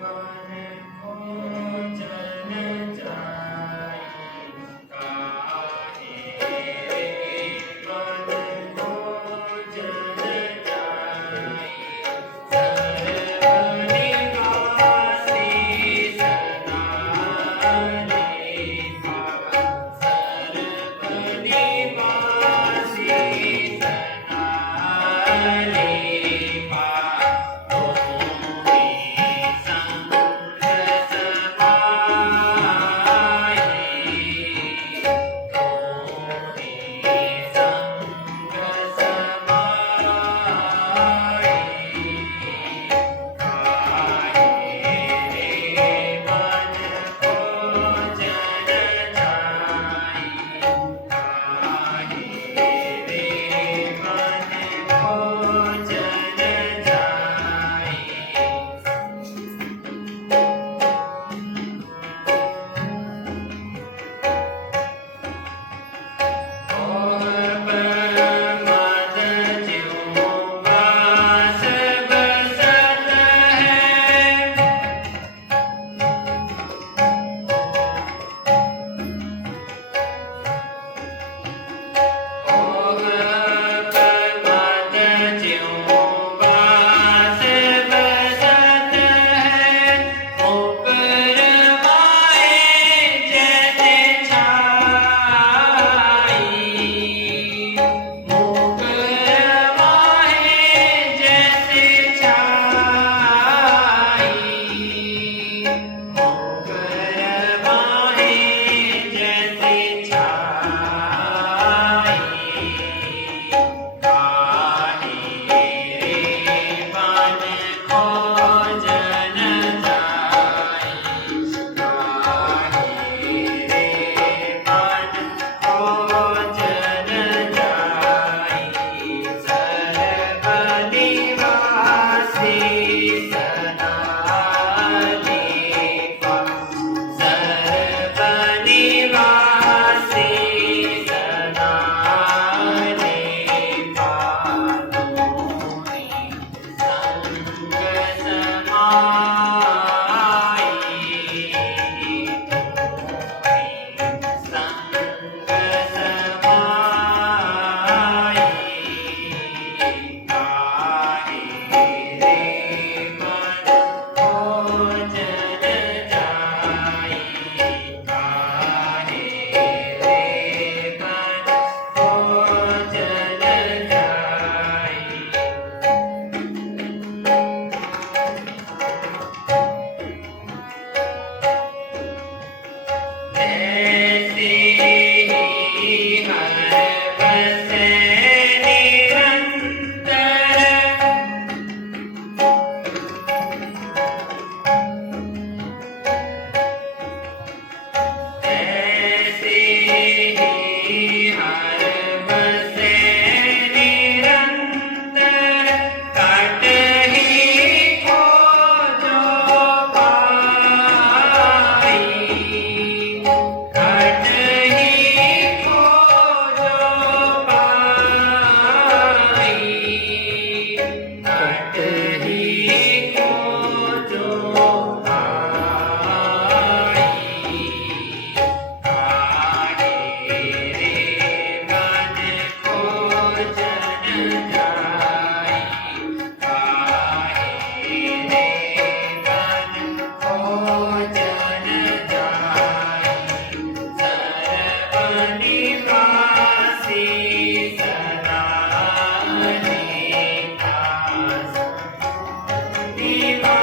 Bhagavato Viva